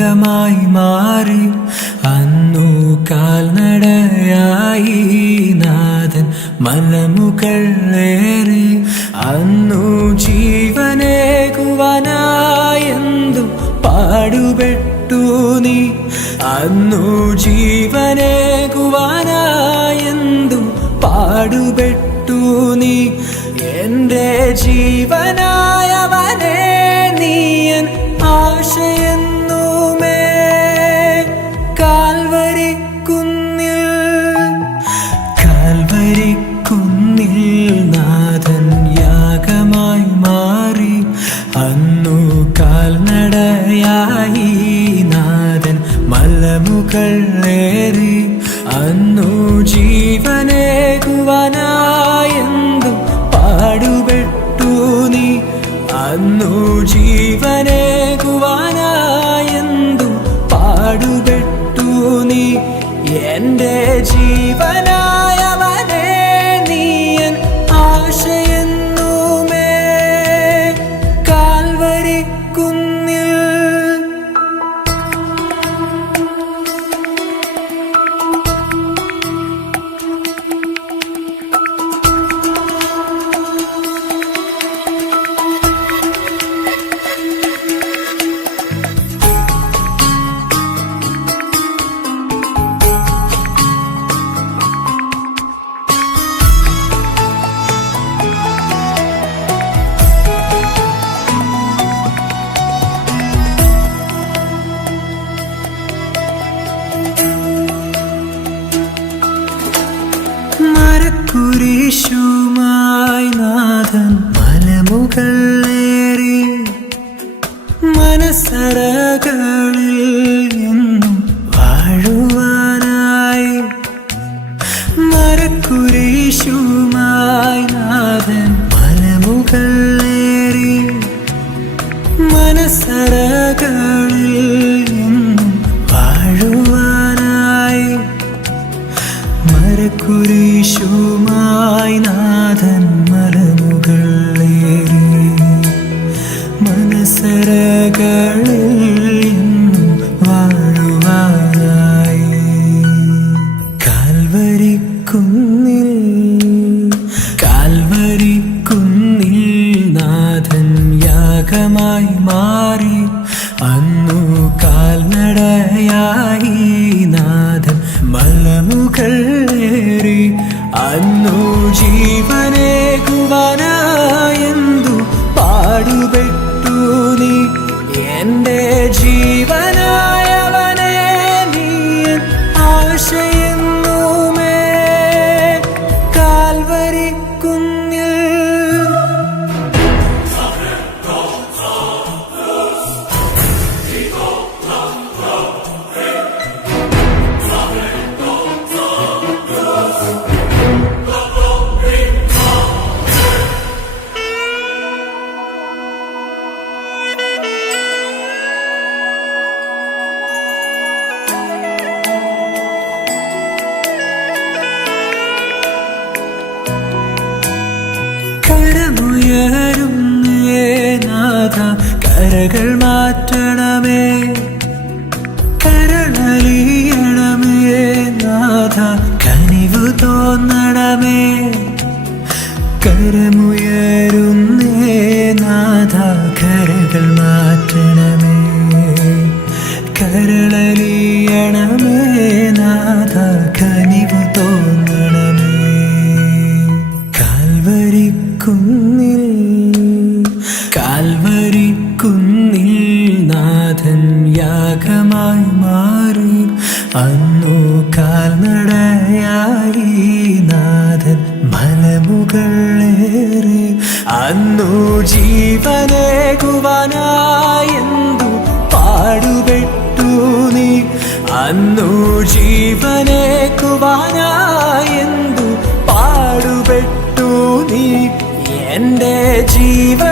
യാഗമായി മാറി. അന്നു കാൽനടയായി നാഥൻ മലമുകളേറി അന്നു ജീവനേകുവാനായെന്തു പാടുപെട്ടു നീ? അന്നു ജീവനേകുവാനായെന്തു പാടുപെട്ടു നീ? എന്റെ ജീവനായവനെ നീയൻ ആശയെന്നുമേ മലമുകളേറി അന്നു ജീവനേകുവനായെന്തു പാടുപെട്ടു നീ? അന്നു ജീവനേകുവാനായെന്തു പാടുപെട്ടു നീ? എന്റെ ജീവനായവനെ മനസ്സരകളിൽ എന്നും വാഴുവാനായി. കാൽവരിക്കുന്നിൽ നാഥൻ യാഗമായി മാറി. അന്നു കാൽനടയായി നാഥൻ അന്നു जीवन കരകൾ മാറ്റണമേ. കരളലിയണമേ നാഥ കനിവ് തോന്നണമേ. കരമുയരുന്നേ അന്നു കാൽനടയായി നാഥൻ മലമുകളേറി അന്നു ജീവനേകുവാനായെന്തു പാടുപെട്ടു നീ. അന്നു ജീവനേകുവാനായെന്തു പാടുപെട്ടു നീ. എന്റെ ജീവ